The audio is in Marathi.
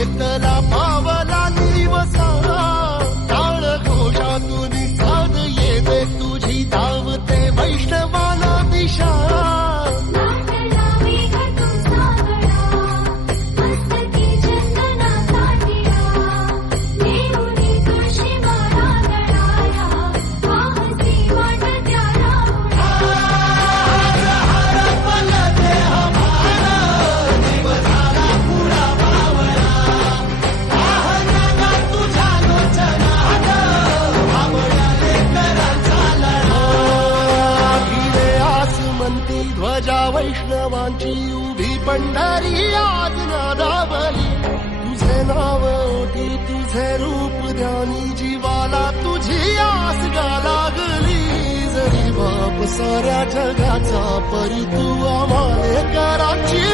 घेतला पावला दिवसा टाळ घोषातून साध येते तुझी धावते वैष्णवाला दिशा ध्वजा वैष्णवांची उभी पंढरी आज नादावली तुझे नाव ओटी तुझे रूप ध्यानी जीवाला तुझी आस गा लागली जरी बाप साऱ्या जगाचा परी तू आम्हाले कराची